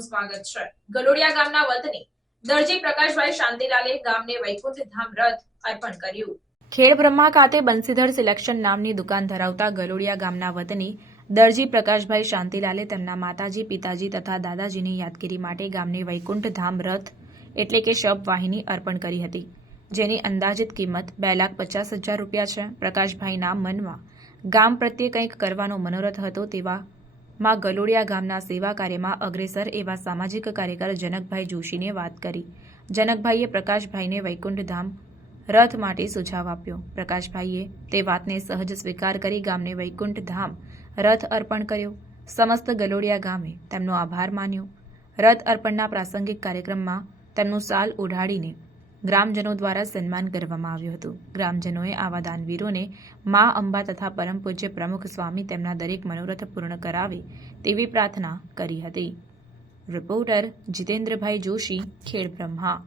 સ્વાગત છે. ગલોડિયા ગામના વતની દરજી પ્રકાશભાઈ શાંતિલાલે ગામને વૈકુંઠ ધામ રથ અર્પણ કર્યું. ખેડ બ્રહ્મા ખાતે બંસીધર સિલેક્શન નામની દુકાન ધરાવતા ગલોડિયા ગામના વતની દરજી પ્રકાશભાઈ શાંતિલાલે તેમના માતાજી, પિતાજી તથા દાદાજીની યાદગીરી માટે ગામને વૈકુંઠ ધામ રથ એટલે કે શબ વાહિની અર્પણ કરી હતી. જેની અંદાજિત કિંમત બે લાખ પચાસ હજાર રૂપિયા છે. પ્રકાશભાઈના મનમાં ગામ પ્રત્યે કંઈક કરવાનો મનોરથ હતો તેવા માં ગલોડિયા ગામના સેવા કાર્યમાં અગ્રેસર એવા સામાજિક કાર્યકર જનકભાઈ જોશીને વાત કરી. જનકભાઈએ પ્રકાશભાઈને વૈકુંઠ ધામ રથ માટે સુઝાવ આપ્યો. પ્રકાશભાઈએ તે વાતને સહજ સ્વીકાર કરી ગામને વૈકુંઠ ધામ રથ અર્પણ કર્યો. સમસ્ત ગલોડિયા ગામે તેમનો આભાર માન્યો. રથ અર્પણના પ્રાસંગિક કાર્યક્રમમાં તેમનું સાલ ઓઢાડીને ગ્રામજનો દ્વારા સન્માન કરવામાં આવ્યું હતું. ગ્રામજનોએ આવા દાનવીરોને મા અંબા તથા પરમ પૂજ્ય પ્રમુખ સ્વામી તેમના દરેક મનોરથ પૂર્ણ કરાવે તેવી પ્રાર્થના કરી હતી. રિપોર્ટર જીતેન્દ્રભાઈ જોશી, ખેડ બ્રહ્મા.